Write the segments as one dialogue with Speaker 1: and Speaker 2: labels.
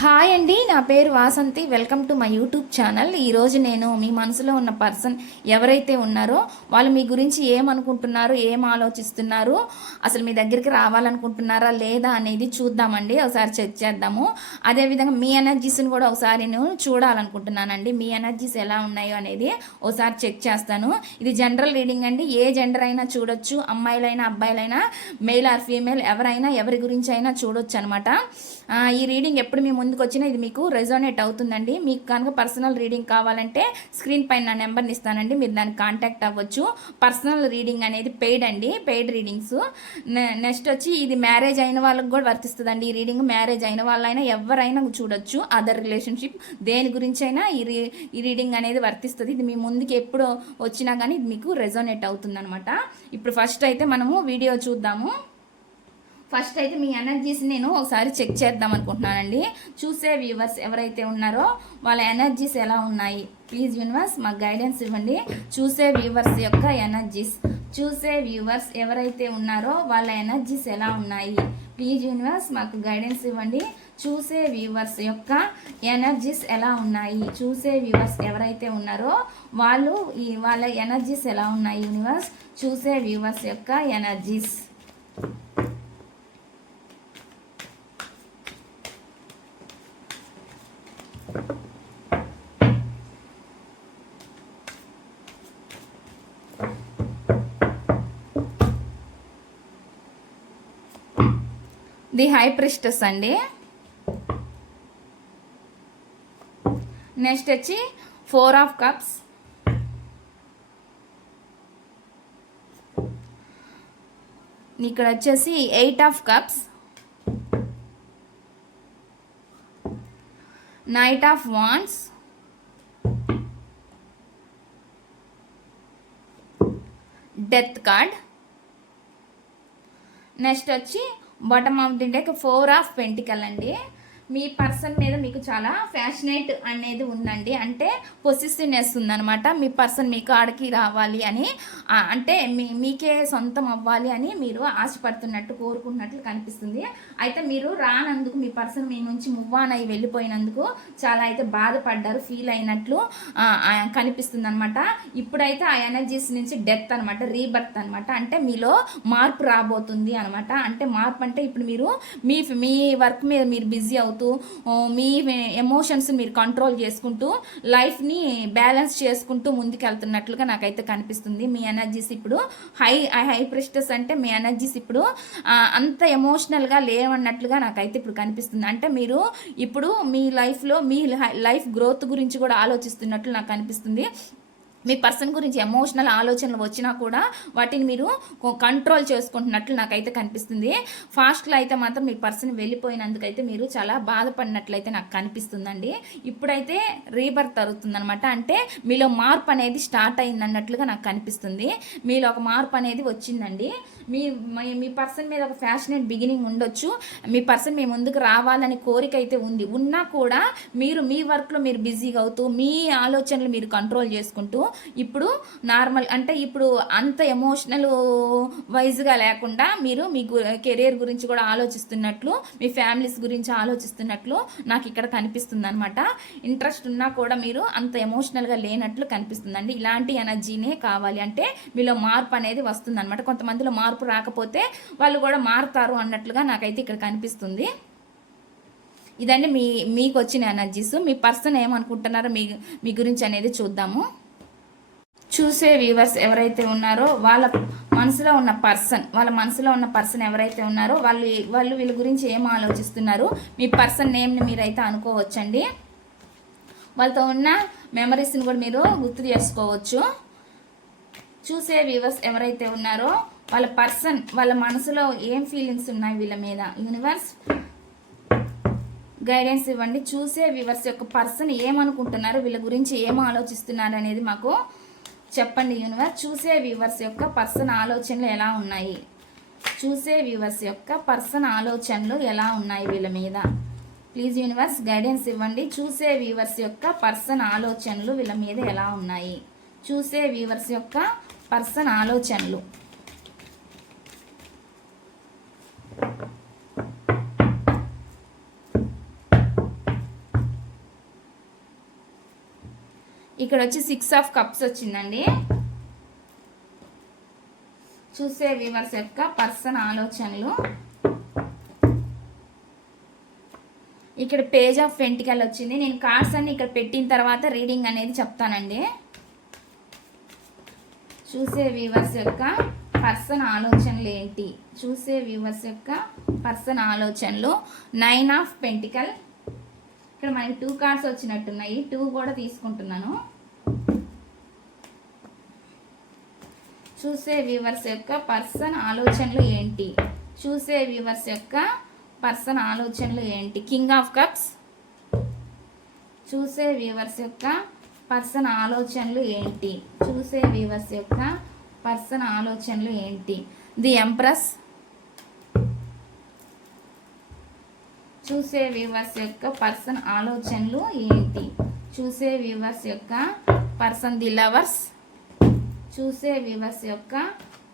Speaker 1: Hi అండి నా పేరు Vasanthi. Welcome to my YouTube channel. ఈరోజు నేను మీ మనసులో ఉన్న పర్సన్ ఎవరైతే ఉన్నారో వాళ్ళు మీ గురించి ఏమనుకుంటున్నారు ఏం ఆలోచిస్తున్నారు అసలు మీ దగ్గరికి రావాలనుకుంటున్నారా లేదా అనేది చూద్దామండి. ఒకసారి చెక్ చేద్దాము. అదేవిధంగా మీ ఎనర్జీస్ని కూడా ఒకసారి నేను చూడాలనుకుంటున్నానండి. మీ ఎనర్జీస్ ఎలా ఉన్నాయో అనేది ఒకసారి చెక్ చేస్తాను. ఇది జనరల్ రీడింగ్ అండి. ఏ జెండర్ అయినా చూడొచ్చు. అమ్మాయిలైనా అబ్బాయిలైనా మెయిల్ ఆర్ ఫీమేల్ ఎవరైనా ఎవరి గురించి అయినా చూడొచ్చు అనమాట ఈ రీడింగ్ ఎప్పుడు మీ ముందుకు వచ్చినా ఇది మీకు రెజోనేట్ అవుతుందండి. మీకు కనుక పర్సనల్ రీడింగ్ కావాలంటే స్క్రీన్ పైన నా నెంబర్ని ఇస్తానండి. మీరు దాన్ని కాంటాక్ట్ అవ్వచ్చు. పర్సనల్ రీడింగ్ అనేది పెయిడ్ అండి. పెయిడ్ రీడింగ్స్ నెక్స్ట్ వచ్చి ఇది మ్యారేజ్ అయిన వాళ్ళకి కూడా వర్తిస్తుందండి. ఈ రీడింగ్ మ్యారేజ్ అయిన వాళ్ళైనా ఎవరైనా చూడొచ్చు. అదర్ రిలేషన్షిప్ దేని గురించి అయినా ఈ రీ ఈ రీడింగ్ అనేది వర్తిస్తుంది. ఇది మీ ముందుకు ఎప్పుడు వచ్చినా కానీ ఇది మీకు రెజోనేట్ అవుతుంది అనమాట ఇప్పుడు ఫస్ట్ అయితే మనము వీడియో చూద్దాము. ఫస్ట్ అయితే మీ ఎనర్జీస్ నేను ఒకసారి చెక్ చేద్దాం అనుకుంటున్నానండి. చూసే వ్యూవర్స్ ఎవరైతే ఉన్నారో వాళ్ళ ఎనర్జీస్ ఎలా ఉన్నాయి? ప్లీజ్ యూనివర్స్ మాకు గైడెన్స్ ఇవ్వండి. చూసే వ్యూవర్స్ యొక్క ఎనర్జీస్. చూసే వ్యూవర్స్ ఎవరైతే ఉన్నారో వాళ్ళ ఎనర్జీస్ ఎలా ఉన్నాయి? ప్లీజ్ యూనివర్స్ మాకు గైడెన్స్ ఇవ్వండి. చూసే వ్యూవర్స్ యొక్క ఎనర్జీస్ ఎలా ఉన్నాయి? చూసే వ్యూవర్స్ ఎవరైతే ఉన్నారో వాళ్ళు ఈ వాళ్ళ ఎనర్జీస్ ఎలా ఉన్నాయి యూనివర్స్? చూసే వ్యూవర్స్ యొక్క ఎనర్జీస్. ది హై ప్రిస్టస్ అండి నెక్స్ట్ వచ్చి ఫోర్ ఆఫ్ కప్స్ ఇక్కడ వచ్చేసి eight of cups knight of wands death card next వచ్చి bottom of the deck four of pentacle అండి. మీ పర్సన్ మీద మీకు చాలా ఫ్యాషనేట్ అనేది ఉందండి. అంటే పొసిసివ్నెస్ ఉందనమాట మీ పర్సన్ మీ కాడికి రావాలి అని అంటే మీ మీకే సొంతం అవ్వాలి అని మీరు ఆశపడుతున్నట్టు కోరుకుంటున్నట్లు కనిపిస్తుంది. అయితే మీరు రానందుకు మీ పర్సన్ మీ నుంచి మూవ్ ఆన్ అయ్యి వెళ్ళిపోయినందుకు చాలా అయితే బాధపడ్డారు ఫీల్ అయినట్లు కనిపిస్తుంది అనమాట ఇప్పుడైతే ఆ ఎనర్జీస్ నుంచి డెత్ అనమాట రీబర్త్ అనమాట అంటే మీలో మార్పు రాబోతుంది అనమాట అంటే మార్పు అంటే ఇప్పుడు మీరు మీ మీ వర్క్ మీద మీరు బిజీ అవుతుంది అవుతూ మీ ఎమోషన్స్ మీరు కంట్రోల్ చేసుకుంటూ లైఫ్ని బ్యాలెన్స్ చేసుకుంటూ ముందుకెళ్తున్నట్లుగా నాకైతే కనిపిస్తుంది. మీ ఎనర్జీస్ ఇప్పుడు హై హై ప్రెస్టెస్ అంటే మీ ఎనర్జీస్ ఇప్పుడు అంత ఎమోషనల్గా లేవన్నట్లుగా నాకైతే ఇప్పుడు కనిపిస్తుంది. అంటే మీరు ఇప్పుడు మీ లైఫ్లో మీ లైఫ్ గ్రోత్ గురించి కూడా ఆలోచిస్తున్నట్లు నాకు కనిపిస్తుంది మీ పర్సన్ గురించి ఎమోషనల్ ఆలోచనలు వచ్చినా కూడా వాటిని మీరు కంట్రోల్ చేసుకుంటున్నట్లు నాకైతే కనిపిస్తుంది. ఫాస్ట్లో అయితే మాత్రం మీ పర్సన్ వెళ్ళిపోయినందుకైతే మీరు చాలా బాధపడినట్లయితే నాకు కనిపిస్తుందండి. ఇప్పుడైతే రీబర్త్ అవుతుందనమాట అంటే మీలో మార్పు అనేది స్టార్ట్ అయింది అన్నట్లుగా నాకు కనిపిస్తుంది. మీలో ఒక మార్పు అనేది వచ్చిందండి. మీ మీ పర్సన్ మీద ఒక ఫ్యాషనేట్ బిగినింగ్ ఉండొచ్చు. మీ పర్సన్ మీ ముందుకు రావాలని కోరిక అయితే ఉంది. ఉన్నా కూడా మీరు మీ వర్క్లో మీరు బిజీగా అవుతూ మీ ఆలోచనలు మీరు కంట్రోల్ చేసుకుంటూ ఇప్పుడు నార్మల్ అంటే ఇప్పుడు అంత ఎమోషనల్ వైజ్గా లేకుండా మీరు మీ కెరీర్ గురించి కూడా ఆలోచిస్తున్నట్లు మీ ఫ్యామిలీస్ గురించి ఆలోచిస్తున్నట్లు నాకు ఇక్కడ కనిపిస్తుంది అనమాట ఇంట్రెస్ట్ ఉన్నా కూడా మీరు అంత ఎమోషనల్గా లేనట్లు కనిపిస్తుందండి. ఇలాంటి ఎనర్జీనే కావాలి అంటే మీలో మార్పు అనేది వస్తుంది అనమాట కొంతమందిలో మార్పు రాకపోతే వాళ్ళు కూడా మారుతారు అన్నట్లుగా నాకైతే ఇక్కడ కనిపిస్తుంది. ఇదండి మీ మీకు వచ్చిన ఎనర్జీస్ మీ పర్సన్ ఏమనుకుంటున్నారో మీ మీ గురించి అనేది చూద్దాము. చూసే వ్యూవర్స్ ఎవరైతే ఉన్నారో వాళ్ళ మనసులో ఉన్న పర్సన్ వాళ్ళ మనసులో ఉన్న పర్సన్ ఎవరైతే ఉన్నారో వాళ్ళు వాళ్ళు వీళ్ళ గురించి ఏం ఆలోచిస్తున్నారు మీ పర్సన్ నేమ్ని మీరైతే అనుకోవచ్చండి. వాళ్ళతో ఉన్న మెమరీస్ని కూడా మీరు గుర్తు చేసుకోవచ్చు. చూసే వ్యూవర్స్ ఎవరైతే ఉన్నారో వాళ్ళ పర్సన్ వాళ్ళ మనసులో ఏం ఫీలింగ్స్ ఉన్నాయి వీళ్ళ మీద? యూనివర్స్ గైడెన్స్ ఇవ్వండి. చూసే వ్యూవర్స్ యొక్క పర్సన్ ఏమనుకుంటున్నారు? వీళ్ళ గురించి ఏం ఆలోచిస్తున్నారు అనేది మాకు చెప్పండి యూనివర్స్ చూసే వ్యూవర్స్ యొక్క పర్సన్ ఆలోచనలు ఎలా ఉన్నాయి? చూసే వ్యూవర్స్ యొక్క పర్సన్ ఆలోచనలు ఎలా ఉన్నాయి వీళ్ళ మీద? ప్లీజ్ యూనివర్స్ గైడెన్స్ ఇవ్వండి. చూసే వ్యూవర్స్ యొక్క పర్సన్ ఆలోచనలు వీళ్ళ మీద ఎలా ఉన్నాయి? చూసే వ్యూవర్స్ యొక్క పర్సన్ ఆలోచనలు. ఇక్కడ వచ్చి సిక్స్ ఆఫ్ కప్స్ వచ్చిందండి. చూసే వివర్స్ యొక్క పర్సన్ ఆలోచనలు. ఇక్కడ పేజ్ ఆఫ్ వెంటికల్ వచ్చింది. నేను కార్డ్స్ అన్ని ఇక్కడ పెట్టిన తర్వాత రీడింగ్ అనేది చెప్తానండి. చూసే వివర్స్ యొక్క పర్సన్ ఆలోచనలు ఏంటి చూసే వ్యూవర్స్ యొక్క పర్సన్ ఆలోచనలు. Nine of pentacle. ఇక్కడ మనకి టూ కార్డ్స్ వచ్చినట్టున్నాయి. టూ కూడా తీసుకుంటున్నాను. చూసే వ్యూవర్స్ యొక్క పర్సన్ ఆలోచనలు ఏంటి? చూసే వ్యూవర్స్ యొక్క పర్సన్ ఆలోచనలు ఏంటి? King of cups. చూసే వ్యూవర్స్ యొక్క పర్సన్ ఆలోచనలు ఏంటి? చూసే వ్యూవర్స్ యొక్క పర్సన్ ఆలోచనలు ఏంటి? ది ఎంప్రెస్ చూసే వ్యూవర్స్ యొక్క పర్సన్ ఆలోచనలు ఏంటి? చూసే వ్యూవర్స్ యొక్క పర్సన్ ది లవర్స్ చూసే వ్యూవర్స్ యొక్క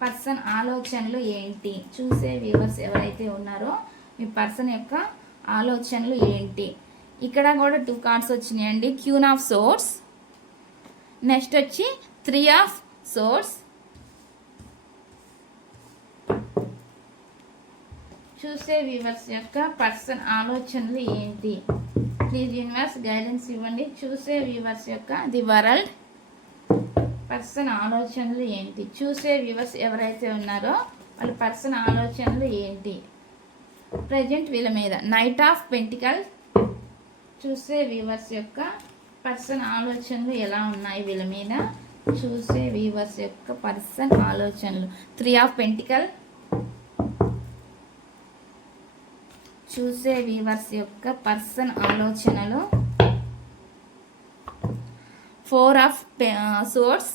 Speaker 1: పర్సన్ ఆలోచనలు ఏంటి? చూసే వ్యూవర్స్ ఎవరైతే ఉన్నారో మీ పర్సన్ యొక్క ఆలోచనలు ఏంటి? ఇక్కడ కూడా టూ కార్డ్స్ వచ్చినాయండి. Queen of swords. నెక్స్ట్ వచ్చి త్రీ ఆఫ్ సోర్స్. చూసే వ్యూవర్స్ యొక్క పర్సన్ ఆలోచనలు ఏంటి? ప్లీజ్ యూనివర్స్ గైడెన్స్ ఇవ్వండి. చూసే వ్యూవర్స్ యొక్క ది వరల్డ్ పర్సన్ ఆలోచనలు ఏంటి? చూసే వ్యూవర్స్ ఎవరైతే ఉన్నారో వాళ్ళ పర్సన్ ఆలోచనలు ఏంటి? ప్రజెంట్ వీళ్ళ మీద నైట్ ఆఫ్ పెంటికల్ చూసే వ్యూవర్స్ యొక్క పర్సన్ ఆలోచనలు ఎలా ఉన్నాయి? వీళ్ళ మీద చూసే వ్యూవర్స్ యొక్క పర్సన్ ఆలోచనలు. త్రీ ఆఫ్ పెంటికల్ చూసే వ్యూవర్స్ యొక్క పర్సన్ ఆలోచనలు. ఫోర్ ఆఫ్ సోర్స్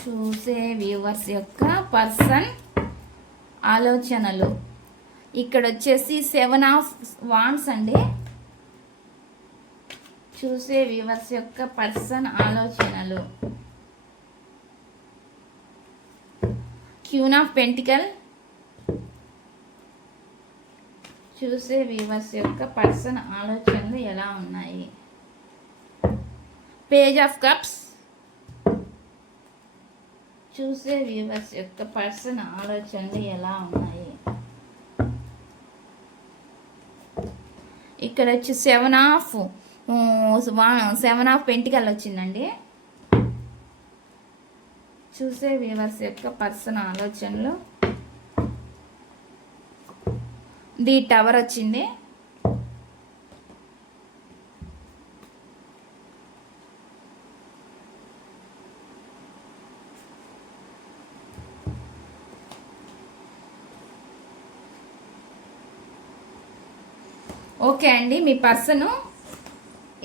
Speaker 1: చూసే వ్యూవర్స్ యొక్క పర్సన్ ఆలోచనలు. ఇక్కడ వచ్చేసి సెవెన్ ఆఫ్ వాన్స్ అండి. చూసే వ్యూవర్స్ యొక్క పర్సన్ ఆలోచనలు. Queen of pentacle. చూసే వీవర్స్ యొక్క పర్సన్ ఆలోచనలు ఎలా ఉన్నాయి? Page of cups. చూసే వ్యూవర్స్ యొక్క పర్సన్ ఆలోచనలు ఎలా ఉన్నాయి? ఇక్కడ వచ్చి seven of seven of pentacle వచ్చిందండి. చూసే వ్యూవర్స్ యొక్క పర్సన్ ఆలోచనలు. ది టవర్ వచ్చింది. ఓకే అండి మీ పర్సను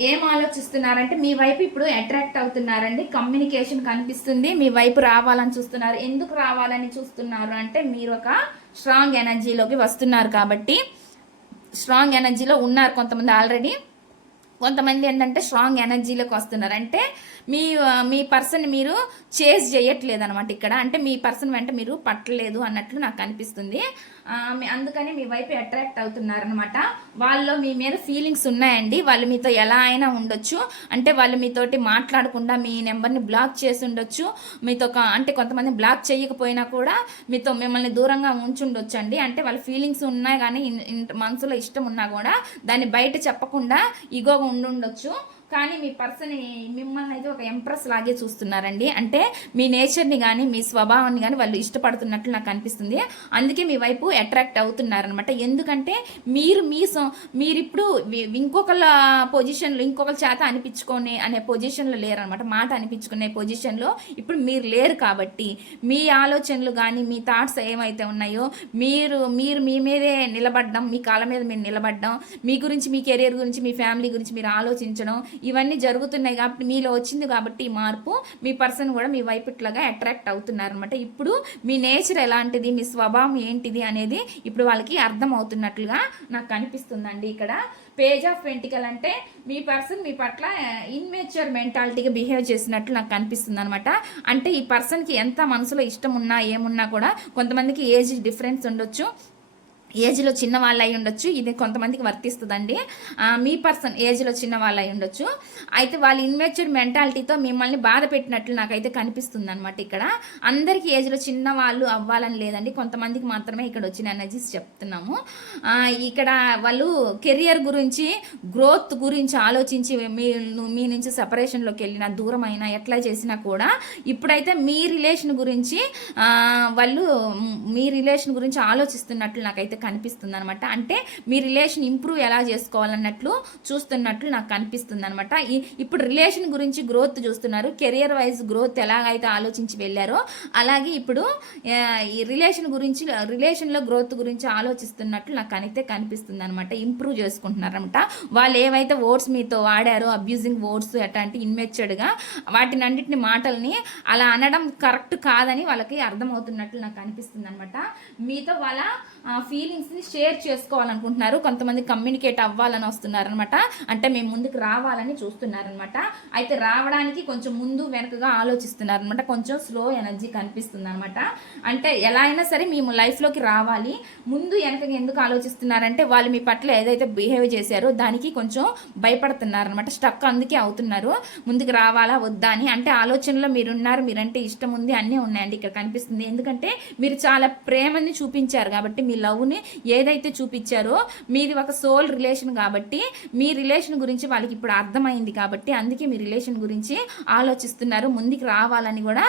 Speaker 1: ఏం ఆలోచిస్తున్నారంటే మీ వైపు ఇప్పుడు అట్రాక్ట్ అవుతున్నారండి కమ్యూనికేషన్ కనిపిస్తుంది మీ వైపు రావాలని చూస్తున్నారు. ఎందుకు రావాలని చూస్తున్నారు అంటే మీరు ఒక స్ట్రాంగ్ ఎనర్జీలోకి వస్తున్నారు కాబట్టి స్ట్రాంగ్ ఎనర్జీలో ఉన్నారు కొంతమంది ఆల్రెడీ కొంతమంది ఏంటంటే స్ట్రాంగ్ ఎనర్జీలోకి వస్తున్నారు. అంటే మీ మీ పర్సన్ మీరు చేజ్ చేయట్లేదు అనమాట ఇక్కడ. అంటే మీ పర్సన్ వెంట మీరు పట్టలేదు అన్నట్లు నాకు అనిపిస్తుంది. అందుకని మీ వైపు అట్రాక్ట్ అవుతున్నారనమాట వాళ్ళు మీ మీద ఫీలింగ్స్ ఉన్నాయండి. వాళ్ళు మీతో ఎలా అయినా ఉండొచ్చు. అంటే వాళ్ళు మీతోటి మాట్లాడకుండా మీ నెంబర్ని బ్లాక్ చేసి ఉండొచ్చు. మీతో అంటే కొంతమంది బ్లాక్ చేయకపోయినా కూడా మీతో మిమ్మల్ని దూరంగా ఉంచుండొచ్చు అండి అంటే వాళ్ళ ఫీలింగ్స్ ఉన్నాయి కానీ మనసులో ఇష్టం ఉన్నా కూడా దాన్ని బయట చెప్పకుండా ఇగో ఉండుండొచ్చు. కానీ మీ పర్సన్ మిమ్మల్ని అయితే ఒక ఎంప్రెస్ లాగే చూస్తున్నారండి. అంటే మీ నేచర్ని కానీ మీ స్వభావాన్ని కానీ వాళ్ళు ఇష్టపడుతున్నట్లు నాకు అనిపిస్తుంది. అందుకే మీ వైపు అట్రాక్ట్ అవుతున్నారనమాట ఎందుకంటే మీరు మీ మీరు ఇప్పుడు ఇంకొకళ్ళ పొజిషన్లో ఇంకొకరి చేత అనిపించుకొని అనే పొజిషన్లో లేరనమాట మాట అనిపించుకునే పొజిషన్లో ఇప్పుడు మీరు లేరు కాబట్టి మీ ఆలోచనలు కానీ మీ థాట్స్ ఏమైతే ఉన్నాయో మీరు మీరు మీ మీదే నిలబడ్డం మీ కాళ్ళ మీద మీరు నిలబడ్డం మీ గురించి మీ కెరియర్ గురించి మీ ఫ్యామిలీ గురించి మీరు ఆలోచించడం ఇవన్నీ జరుగుతున్నాయి కాబట్టి మీలో వచ్చింది కాబట్టి ఈ మార్పు మీ పర్సన్ కూడా మీ వైపు ఇట్లాగా అట్రాక్ట్ అవుతున్నారనమాట ఇప్పుడు మీ నేచర్ ఎలాంటిది? మీ స్వభావం ఏంటిది అనేది ఇప్పుడు వాళ్ళకి అర్థం అవుతున్నట్లుగా నాకు కనిపిస్తుందండి ఇక్కడ. పేజ్ ఆఫ్ వెంటికల్ అంటే మీ పర్సన్ మీ పట్ల ఇన్మేచ్యూర్ మెంటాలిటీగా బిహేవ్ చేసినట్లు నాకు కనిపిస్తుంది అనమాట అంటే ఈ పర్సన్కి ఎంత మనసులో ఇష్టం ఉన్నా ఏమున్నా కూడా కొంతమందికి ఏజ్ డిఫరెన్స్ ఉండొచ్చు. ఏజ్లో చిన్న వాళ్ళు అయి ఉండొచ్చు. ఇది కొంతమందికి వర్తిస్తుందండి. మీ పర్సన్ ఏజ్లో చిన్న వాళ్ళు అయి ఉండొచ్చు. అయితే వాళ్ళ ఇన్వెచ్యూర్ మెంటాలిటీతో మిమ్మల్ని బాధ పెట్టినట్లు నాకైతే కనిపిస్తుంది అనమాట ఇక్కడ. అందరికీ ఏజ్లో చిన్న వాళ్ళు అవ్వాలని లేదండి. కొంతమందికి మాత్రమే ఇక్కడ వచ్చిన ఎనర్జీస్ చెప్తున్నాము. ఇక్కడ వాళ్ళు కెరియర్ గురించి గ్రోత్ గురించి ఆలోచించి మీ మీ నుంచి సపరేషన్లోకి వెళ్ళిన దూరం అయినా ఎట్లా చేసినా కూడా ఇప్పుడైతే మీ రిలేషన్ గురించి వాళ్ళు మీ రిలేషన్ గురించి ఆలోచిస్తున్నట్లు నాకైతే కనిపిస్తుంది అనమాట అంటే మీ రిలేషన్ ఇంప్రూవ్ ఎలా చేసుకోవాలన్నట్లు చూస్తున్నట్లు నాకు కనిపిస్తుంది అనమాట ఇప్పుడు రిలేషన్ గురించి గ్రోత్ చూస్తున్నారు. కెరియర్ వైజ్ గ్రోత్ ఎలాగైతే ఆలోచించి వెళ్ళారో అలాగే ఇప్పుడు ఈ రిలేషన్ గురించి రిలేషన్లో గ్రోత్ గురించి ఆలోచిస్తున్నట్లు నాకు అయితే కనిపిస్తుంది అనమాట ఇంప్రూవ్ చేసుకుంటున్నారనమాట వాళ్ళు ఏవైతే వర్డ్స్ మీతో వాడారో అబ్యూజింగ్ వర్డ్స్ అట్లాంటి ఇన్మెచ్చర్డ్గా వాటిని అన్నింటిని మాటల్ని అలా అనడం కరెక్ట్ కాదని వాళ్ళకి అర్థమవుతున్నట్లు నాకు అనిపిస్తుంది అనమాట మీతో వాళ్ళ ఫీల్ ఫీలింగ్స్ని షేర్ చేసుకోవాలనుకుంటున్నారు. కొంతమంది కమ్యూనికేట్ అవ్వాలని వస్తున్నారనమాట అంటే మేము ముందుకు రావాలని చూస్తున్నారనమాట అయితే రావడానికి కొంచెం ముందు వెనకగా ఆలోచిస్తున్నారనమాట కొంచెం స్లో ఎనర్జీ కనిపిస్తుంది అనమాట అంటే ఎలా అయినా సరే మేము లైఫ్లోకి రావాలి. ముందు వెనకగా ఎందుకు ఆలోచిస్తున్నారంటే వాళ్ళు మీ పట్ల ఏదైతే బిహేవ్ చేశారో దానికి కొంచెం భయపడుతున్నారనమాట స్టక్ అందుకే అవుతున్నారు. ముందుకు రావాలా వద్దా అని. అంటే ఆలోచనలో మీరున్నారు మీరంటే ఇష్టం ఉంది అన్నీ ఉన్నాయండి. ఇక్కడ కనిపిస్తుంది. ఎందుకంటే మీరు చాలా ప్రేమని చూపించారు కాబట్టి మీ లవ్ని ఏదైతే చూపించారో మీది ఒక సోల్ రిలేషన్ కాబట్టి మీ రిలేషన్ గురించి వాళ్ళకి ఇప్పుడు అర్థమైంది కాబట్టి అందుకే మీ రిలేషన్ గురించి ఆలోచిస్తున్నారు. ముందుకు రావాలని కూడా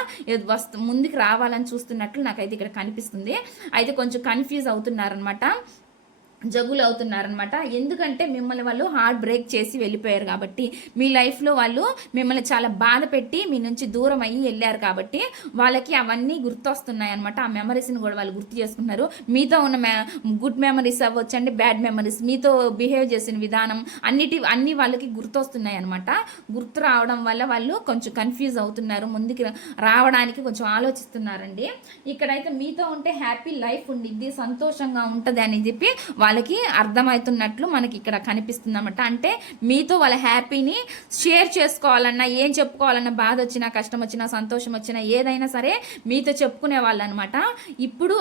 Speaker 1: వస్తు ముందుకు రావాలని చూస్తున్నట్లు నాకైతే ఇక్కడ కనిపిస్తుంది. అయితే కొంచెం కన్ఫ్యూజ్ అవుతున్నారనమాట జగులు అవుతున్నారనమాట ఎందుకంటే మిమ్మల్ని వాళ్ళు హార్ట్ బ్రేక్ చేసి వెళ్ళిపోయారు కాబట్టి మీ లైఫ్లో వాళ్ళు మిమ్మల్ని చాలా బాధ పెట్టి మీ నుంచి దూరం అయ్యి వెళ్ళారు కాబట్టి వాళ్ళకి అవన్నీ గుర్తొస్తున్నాయి అనమాట ఆ మెమరీస్ని కూడా వాళ్ళు గుర్తు చేసుకున్నారు. మీతో ఉన్న మె గుడ్ మెమరీస్ అవ్వచ్చండి బ్యాడ్ మెమరీస్ మీతో బిహేవ్ చేసిన విధానం అన్నిటి అన్ని వాళ్ళకి గుర్తొస్తున్నాయి అనమాట గుర్తు రావడం వల్ల వాళ్ళు కొంచెం కన్ఫ్యూజ్ అవుతున్నారు ముందుకు రావడానికి కొంచెం ఆలోచిస్తున్నారండి. ఇక్కడైతే మీతో ఉంటే హ్యాపీ లైఫ్ ఉండిద్ది సంతోషంగా ఉంటుంది అని చెప్పి వాళ్ళకి అర్థమవుతున్నట్లు మనకి ఇక్కడ కనిపిస్తుంది అనమాట అంటే మీతో వాళ్ళ హ్యాపీని షేర్ చేసుకోవాలన్నా ఏం చెప్పుకోవాలన్నా బాధ వచ్చినా కష్టం వచ్చినా సంతోషం వచ్చినా ఏదైనా సరే మీతో చెప్పుకునే వాళ్ళు అనమాట ఇప్పుడు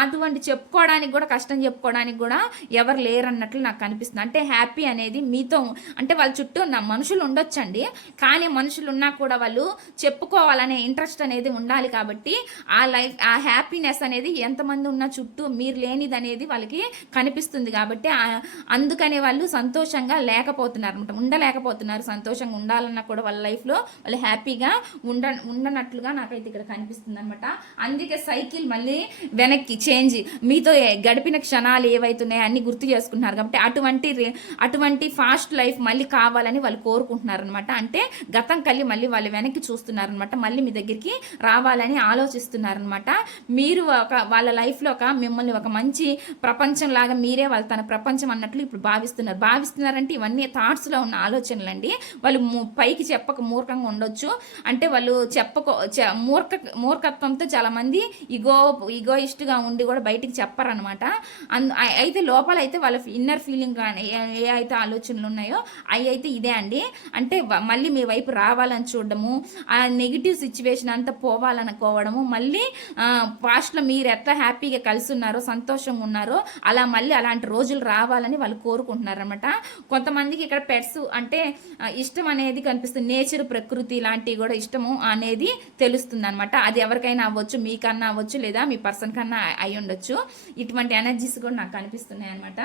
Speaker 1: అటువంటి చెప్పుకోవడానికి కూడా కష్టం చెప్పుకోవడానికి కూడా ఎవరు లేరన్నట్లు నాకు కనిపిస్తుంది. అంటే హ్యాపీ అనేది మీతో అంటే వాళ్ళ చుట్టూ ఉన్న మనుషులు ఉండొచ్చండి. కానీ మనుషులు ఉన్నా కూడా వాళ్ళు చెప్పుకోవాలనే ఇంట్రెస్ట్ అనేది ఉండాలి కాబట్టి ఆ లైఫ్ ఆ హ్యాపీనెస్ అనేది ఎంతమంది ఉన్న చుట్టూ మీరు లేనిది అనేది వాళ్ళకి కనిపిస్తుంది కాబట్టి అందుకనే వాళ్ళు సంతోషంగా లేకపోతున్నారు అనమాట ఉండలేకపోతున్నారు సంతోషంగా ఉండాలన్నా కూడా వాళ్ళ లైఫ్లో వాళ్ళు హ్యాపీగా ఉండ ఉండనట్లుగా నాకైతే ఇక్కడ కనిపిస్తుంది అనమాట అందుకే సైకిల్ మళ్ళీ వెనక్కి చేంజ్ మీతో గడిపిన క్షణాలు ఏవైతున్నాయో అన్ని గుర్తు చేసుకుంటున్నారు కాబట్టి అటువంటి అటువంటి ఫాస్ట్ లైఫ్ మళ్ళీ కావాలని వాళ్ళు కోరుకుంటున్నారు అనమాట అంటే గతం కళ్ళి మళ్ళీ వాళ్ళు వెనక్కి చూస్తున్నారు అనమాట మళ్ళీ మీ దగ్గరికి రావాలని ఆలోచిస్తున్నారు అనమాట మీరు ఒక వాళ్ళ లైఫ్లో ఒక మిమ్మల్ని ఒక మంచి ప్రపంచం లాగా మీరే వాళ్ళు తన ప్రపంచం అన్నట్లు ఇప్పుడు భావిస్తున్నారు. భావిస్తున్నారంటే ఇవన్నీ థాట్స్లో ఉన్న ఆలోచనలు అండి వాళ్ళు పైకి చెప్పక మూర్ఖంగా ఉండొచ్చు. అంటే వాళ్ళు చెప్పకో మూర్ఖ మూర్ఖత్వంతో చాలామంది ఇగో ఇగో ఇగోయిస్ట్గా ఉండి కూడా బయటికి చెప్పరనమాట అందు అయితే లోపల అయితే వాళ్ళ ఇన్నర్ ఫీలింగ్ కానీ ఏ- అయితే ఆలోచనలు ఉన్నాయో అవి అయితే ఇదే అండి. అంటే మళ్ళీ మీ వైపు రావాలని చూడడము ఆ నెగిటివ్ సిచ్యువేషన్ అంతా పోవాలనుకోవడము మళ్ళీ పాస్ట్లో మీరు ఎట్లా హ్యాపీగా కలిసి ఉన్నారో సంతోషంగా ఉన్నారో అలా మళ్ళీ అలాంటి రోజులు రావాలని వాళ్ళు కోరుకుంటున్నారనమాట కొంతమందికి ఇక్కడ పెట్స్ అంటే ఇష్టం అనేది కనిపిస్తుంది. నేచర్ ప్రకృతి లాంటివి కూడా ఇష్టము అనేది తెలుస్తుంది అనమాట అది ఎవరికైనా అవ్వచ్చు మీకన్నా అవ్వచ్చు లేదా మీ పర్సన్ కన్నా అయి ఉండొచ్చు ఇటువంటి ఎనర్జీస్ కూడా నాకు కనిపిస్తున్నాయి అనమాట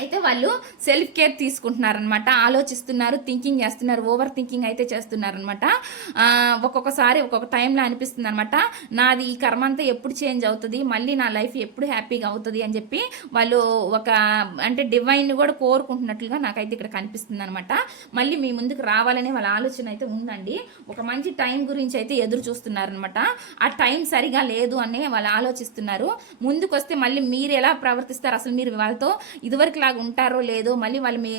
Speaker 1: అయితే వాళ్ళు సెల్ఫ్ కేర్ తీసుకుంటున్నారనమాట ఆలోచిస్తున్నారు థింకింగ్ చేస్తున్నారు ఓవర్ థింకింగ్ అయితే చేస్తున్నారనమాట ఒక్కొక్కసారి ఒక్కొక్క టైంలో అనిపిస్తుంది అనమాట నాది ఈ కర్మ అంతా ఎప్పుడు చేంజ్ అవుతుంది? మళ్ళీ నా లైఫ్ ఎప్పుడు హ్యాపీగా అవుతుంది? అని చెప్పి వాళ్ళు ఒక అంటే డివైన్ కూడా కోరుకుంటున్నట్లుగా నాకైతే ఇక్కడ కనిపిస్తుంది అనమాట మళ్ళీ మీ ముందుకు రావాలనే వాళ్ళ ఆలోచన అయితే ఉందండి. ఒక మంచి టైం గురించి అయితే ఎదురు చూస్తున్నారనమాట ఆ టైం సరిగా లేదు అనే వాళ్ళు ఆలోచిస్తున్నారు. ముందుకు వస్తే మళ్ళీ మీరు ఎలా ప్రవర్తిస్తారు? అసలు మీరు వాళ్ళతో ఇదివరకు లాగా ఉంటారో లేదో మళ్ళీ వాళ్ళు మీ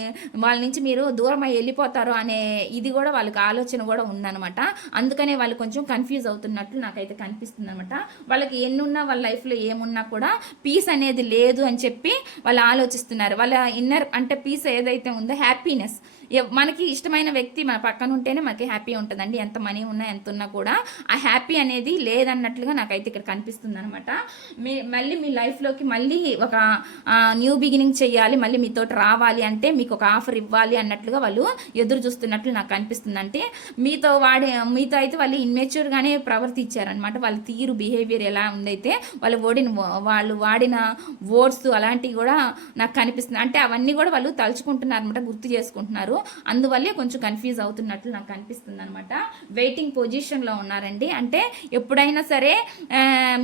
Speaker 1: వాళ్ళ నుంచి మీరు దూరం అయ్యి వెళ్ళిపోతారో అనే ఇది కూడా వాళ్ళకి ఆలోచన కూడా ఉందన్నమాట. అందుకనే వాళ్ళు కొంచెం కన్ఫ్యూజ్ అవుతున్నట్లు నాకైతే కనిపిస్తుంది అనమాట వాళ్ళకి ఎన్నున్నా వాళ్ళ లైఫ్లో ఏమున్నా కూడా పీస్ అనేది లేదు అని చెప్పి వాళ్ళు ఆలోచిస్తున్నారు. వాళ్ళ ఇన్నర్ అంటే పీస్ ఏదైతే ఉందో హ్యాపీనెస్ మనకి ఇష్టమైన వ్యక్తి మన పక్కన ఉంటేనే మనకి హ్యాపీ ఉంటుందండి. ఎంత మనీ ఉన్నా ఎంత ఉన్నా కూడా ఆ హ్యాపీ అనేది లేదన్నట్లుగా నాకైతే ఇక్కడ కనిపిస్తుంది అనమాట మీ మళ్ళీ మీ లైఫ్లోకి మళ్ళీ ఒక న్యూ బిగినింగ్ చేయాలి మళ్ళీ మీతో రావాలి అంటే మీకు ఒక ఆఫర్ ఇవ్వాలి అన్నట్లుగా వాళ్ళు ఎదురు చూస్తున్నట్లు నాకు కనిపిస్తుంది అంటే మీతో వాడే మీతో అయితే వాళ్ళు ఇన్మెచ్యూర్గానే ప్రవర్తించారనమాట వాళ్ళ తీరు బిహేవియర్ ఎలా ఉందైతే వాళ్ళు ఓడిన వాళ్ళు వాడిన వర్డ్స్ అలాంటివి కూడా నాకు కనిపిస్తుంది. అంటే అవన్నీ కూడా వాళ్ళు తలుచుకుంటున్నారు అనమాట గుర్తు చేసుకుంటున్నారు. అందువల్లే కొంచెం కన్ఫ్యూజ్ అవుతున్నట్లు నాకు కనిపిస్తుంది అనమాట వెయిటింగ్ పొజిషన్లో ఉన్నారండి. అంటే ఎప్పుడైనా సరే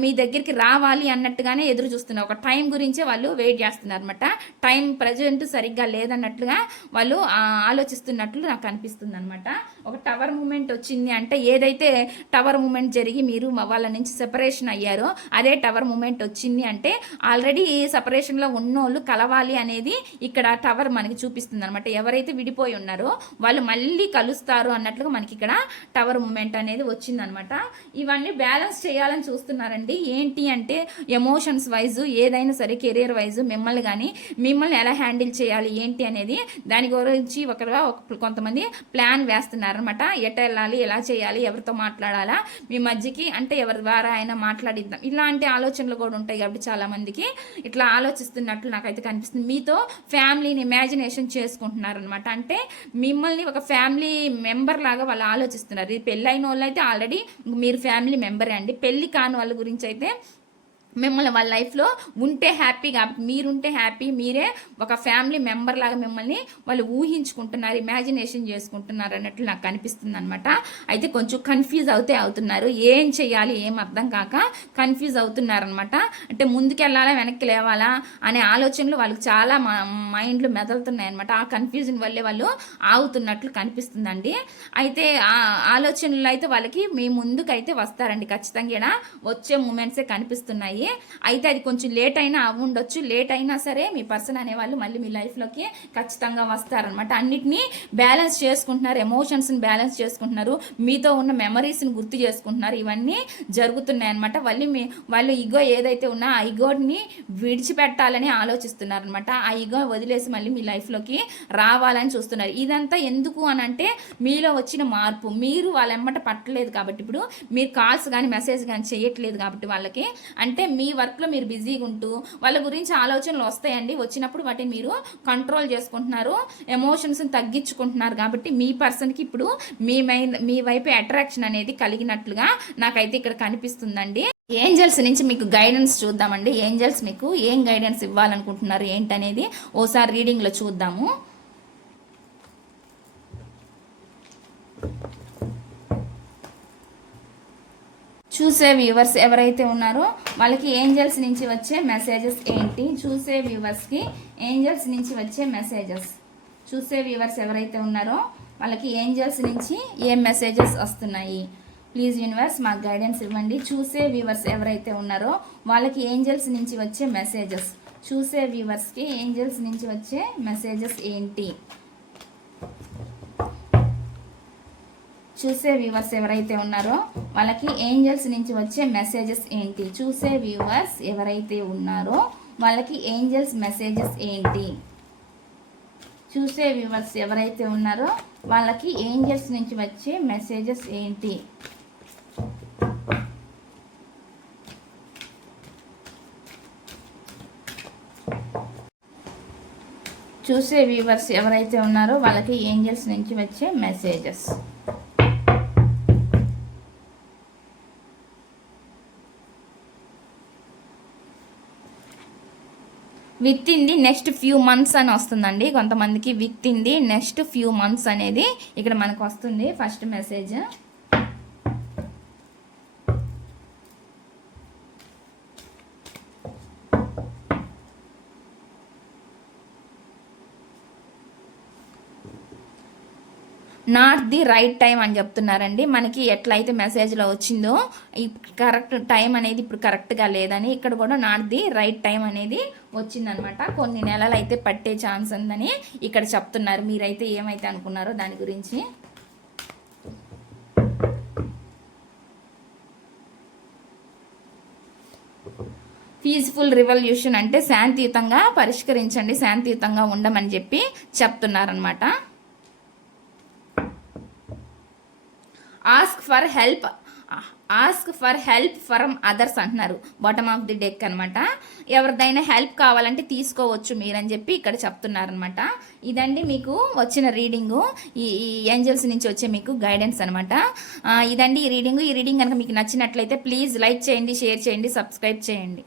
Speaker 1: మీ దగ్గరికి రావాలి అన్నట్టుగానే ఎదురు చూస్తున్నారు. ఒక టైం గురించే వాళ్ళు వెయిట్ చేస్తున్నారు అనమాట టైం ప్రజెంట్ సరిగ్గా లేదన్నట్లుగా వాళ్ళు ఆలోచిస్తున్నట్లు నాకు అనిపిస్తుంది అనమాట ఒక టవర్ మూమెంట్ వచ్చింది అంటే ఏదైతే టవర్ మూమెంట్ జరిగి మీరు వాళ్ళ నుంచి సెపరేషన్ అయ్యారో అదే టవర్ మూమెంట్ వచ్చింది అంటే ఆల్రెడీ సపరేషన్లో ఉన్నోళ్ళు కలవాలి అనేది ఇక్కడ టవర్ మనకి చూపిస్తుంది అనమాట ఎవరైతే విడిపోయి ఉన్నారో వాళ్ళు మళ్ళీ కలుస్తారు అన్నట్లుగా మనకి ఇక్కడ టవర్ మూమెంట్ అనేది వచ్చిందనమాట ఇవన్నీ బ్యాలెన్స్ చేయాలని చూస్తున్నారండి. ఏంటి అంటే ఎమోషన్స్ వైజ్ ఏదైనా సరే కెరీర్ వైజ్ మిమ్మల్ని కానీ మిమ్మల్ని ఎలా హ్యాండిల్ చేయాలి ఏంటి అనేది దాని గురించి ఒకరుగా ఒక కొంతమంది ప్లాన్ వేస్తున్నారు. వేస్తున్నారనమాట ఎట వెళ్ళాలి ఎలా చేయాలి ఎవరితో మాట్లాడాలా మీ మధ్యకి అంటే ఎవరి ద్వారా అయినా మాట్లాడిద్దాం. ఇలాంటి ఆలోచనలు కూడా ఉంటాయి కాబట్టి చాలా మందికి ఇట్లా ఆలోచిస్తున్నట్లు నాకైతే కనిపిస్తుంది. మీతో ఫ్యామిలీని ఇమాజినేషన్ చేసుకుంటున్నారనమాట అంటే మిమ్మల్ని ఒక ఫ్యామిలీ మెంబర్ లాగా వాళ్ళు ఆలోచిస్తున్నారు. ఇది పెళ్ళైన వాళ్ళు అయితే ఆల్రెడీ మీరు ఫ్యామిలీ మెంబరే అండి. పెళ్ళి కాని వాళ్ళ గురించి అయితే మిమ్మల్ని వాళ్ళ లైఫ్లో ఉంటే హ్యాపీ కాబట్టి మీరుంటే హ్యాపీ మీరే ఒక ఫ్యామిలీ మెంబర్ లాగా మిమ్మల్ని వాళ్ళు ఊహించుకుంటున్నారు ఇమాజినేషన్ చేసుకుంటున్నారు అన్నట్లు నాకు కనిపిస్తుంది అనమాట అయితే కొంచెం కన్ఫ్యూజ్ అవుతే అవుతున్నారు. ఏం చేయాలి ఏం అర్థం కాక కన్ఫ్యూజ్ అవుతున్నారనమాట అంటే ముందుకెళ్ళాలా వెనక్కి లేవాలా అనే ఆలోచనలు వాళ్ళకి చాలా మైండ్లో మెదలుతున్నాయన్నమాట. ఆ కన్ఫ్యూజన్ వల్లే వాళ్ళు ఆగుతున్నట్లు కనిపిస్తుందండి. అయితే ఆ ఆలోచనలు అయితే వాళ్ళకి మీ ముందుకైతే వస్తారండి. ఖచ్చితంగా ఈడ వచ్చే మూమెంట్సే కనిపిస్తున్నాయి. అయితే అది కొంచెం లేట్ అయినా ఉండొచ్చు లేట్ అయినా సరే మీ పర్సన్ అనేవాళ్ళు మళ్ళీ మీ లైఫ్లోకి ఖచ్చితంగా వస్తారనమాట అన్నిటినీ బ్యాలెన్స్ చేసుకుంటున్నారు. ఎమోషన్స్ని బ్యాలెన్స్ చేసుకుంటున్నారు. మీతో ఉన్న మెమరీస్ని గుర్తు చేసుకుంటున్నారు. ఇవన్నీ జరుగుతున్నాయి అనమాట మళ్ళీ మీ వాళ్ళు ఇగో ఏదైతే ఉన్నా ఆ ఇగోని విడిచిపెట్టాలని ఆలోచిస్తున్నారు అనమాట ఆ ఇగో వదిలేసి మళ్ళీ మీ లైఫ్లోకి రావాలని చూస్తున్నారు. ఇదంతా ఎందుకు అని అంటే మీలో వచ్చిన మార్పు. మీరు వాళ్ళ పట్టలేదు కాబట్టి. ఇప్పుడు మీరు కాల్స్ కానీ మెసేజ్ కానీ చేయట్లేదు కాబట్టి వాళ్ళకి. అంటే మీ వర్క్లో మీరు బిజీగా ఉంటూ వాళ్ళ గురించి ఆలోచనలు వస్తాయండి. వచ్చినప్పుడు వాటిని మీరు కంట్రోల్ చేసుకుంటున్నారు. ఎమోషన్స్ని తగ్గించుకుంటున్నారు. కాబట్టి మీ పర్సన్కి ఇప్పుడు మీ మైండ్ మీ వైపు అట్రాక్షన్ అనేది కలిగినట్లుగా నాకైతే ఇక్కడ కనిపిస్తుందండి. ఏంజల్స్ నుంచి మీకు గైడెన్స్ చూద్దామండి. ఏంజల్స్ మీకు ఏం గైడెన్స్ ఇవ్వాలనుకుంటున్నారు? ఏంటనేది ఓసారి రీడింగ్లో చూద్దాము. చూసే వ్యూవర్స్ ఎవరైతే ఉన్నారో వాళ్ళకి ఏంజల్స్ నుంచి వచ్చే మెసేజెస్ ఏంటి? చూసే వ్యూవర్స్కి ఏంజల్స్ నుంచి వచ్చే మెసేజెస్ చూసే వ్యూవర్స్ ఎవరైతే ఉన్నారో వాళ్ళకి ఏంజల్స్ నుంచి ఏ మెసేజెస్ వస్తున్నాయి? ప్లీజ్ యూనివర్స్ మాకు గైడెన్స్ ఇవ్వండి. చూసే వ్యూవర్స్ ఎవరైతే ఉన్నారో వాళ్ళకి ఏంజల్స్ నుంచి వచ్చే మెసేజెస్ చూసే వ్యూవర్స్కి ఏంజల్స్ నుంచి వచ్చే మెసేజెస్ ఏంటి? చూసే వ్యూవర్స్ ఎవరైతే ఉన్నారో వాళ్ళకి ఏంజల్స్ నుంచి వచ్చే మెసేజెస్ ఏంటి? చూసే వ్యూవర్స్ ఎవరైతే ఉన్నారో వాళ్ళకి ఏంజల్స్ మెసేజెస్ ఏంటి? చూసే వ్యూవర్స్ ఎవరైతే ఉన్నారో వాళ్ళకి ఏంజల్స్ నుంచి వచ్చే మెసేజెస్ ఏంటి? చూసే వ్యూవర్స్ ఎవరైతే ఉన్నారో వాళ్ళకి ఏంజల్స్ నుంచి వచ్చే messages within the next few months అని వస్తుందండి. కొంతమందికి within the next few months అనేది ఇక్కడ మనకు వస్తుంది. First message. Not the right time అని చెప్తున్నారండి. మనకి ఎట్లయితే మెసేజ్లో వచ్చిందో ఈ కరెక్ట్ టైం అనేది ఇప్పుడు కరెక్ట్గా లేదని ఇక్కడ కూడా నాట్ ది రైట్ టైం అనేది వచ్చిందనమాట. కొన్ని నెలలు అయితే పట్టే ఛాన్స్ ఉందని ఇక్కడ చెప్తున్నారు. మీరైతే ఏమైతే అనుకున్నారో దాని గురించి. పీస్ఫుల్ రివల్యూషన్ అంటే శాంతియుతంగా పరిష్కరించండి శాంతియుతంగా ఉండమని చెప్పి చెప్తున్నారనమాట. Ask for help ask for help from others అంటున్నారు. బాటమ్ ఆఫ్ ది డెక్ అనమాట ఎవరిదైనా హెల్ప్ కావాలంటే తీసుకోవచ్చు మీరని చెప్పి ఇక్కడ చెప్తున్నారనమాట ఇదండి మీకు వచ్చిన రీడింగు ఈ ఈ ఏంజల్స్ నుంచి వచ్చే మీకు గైడెన్స్ అనమాట ఇదండి ఈ రీడింగ్ ఈ రీడింగ్ కనుక మీకు నచ్చినట్లయితే ప్లీజ్ లైక్ చేయండి షేర్ చేయండి సబ్స్క్రైబ్ చేయండి.